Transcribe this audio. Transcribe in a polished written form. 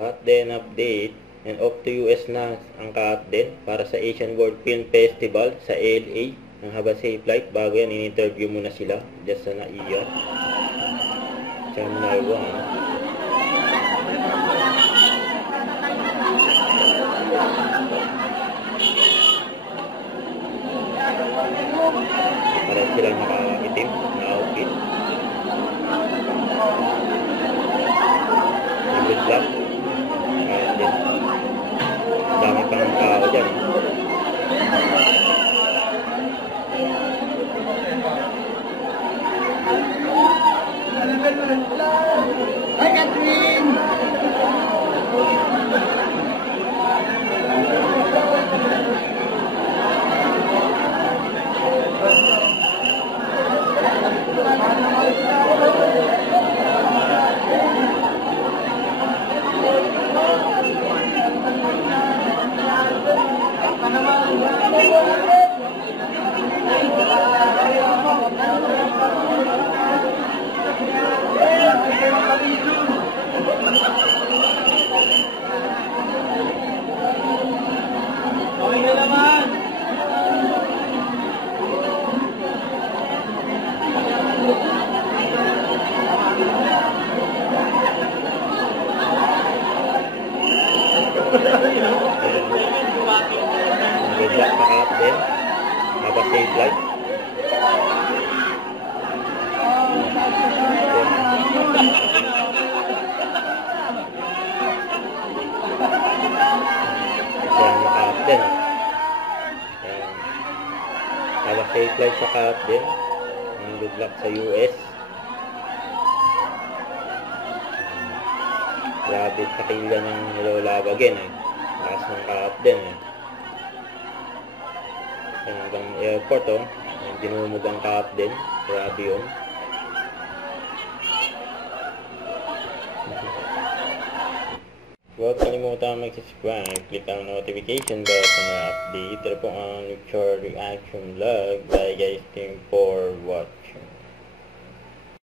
Ka-Upden update, and off to US na ang Ka-Upden para sa Asian World Film Festival sa LA. Ang haba safe flight. Bago yan, in-interview muna sila just sa NAIA. Terminal 1. Para silang nakaitim na outfit. Good luck. Kahit din. Dami pang tao dyan. Hi, Catherine! Good luck sa Ka-Upden. Have a safe flight. Yan ang Ka-Upden. Have a safe flight sa Ka-Upden. Good luck sa US. Grabe sa kilya ng nilolabagin eh. Lakas ng Ka-Upden eh. Yan hanggang airport oh. Yung dinumugang Ka-Upden. Grabe yun. Huwag kalimutan mag-subscribe. Click ang notification bell para update. Ito po ang lecture reaction vlog. Bye guys, thank you for watching.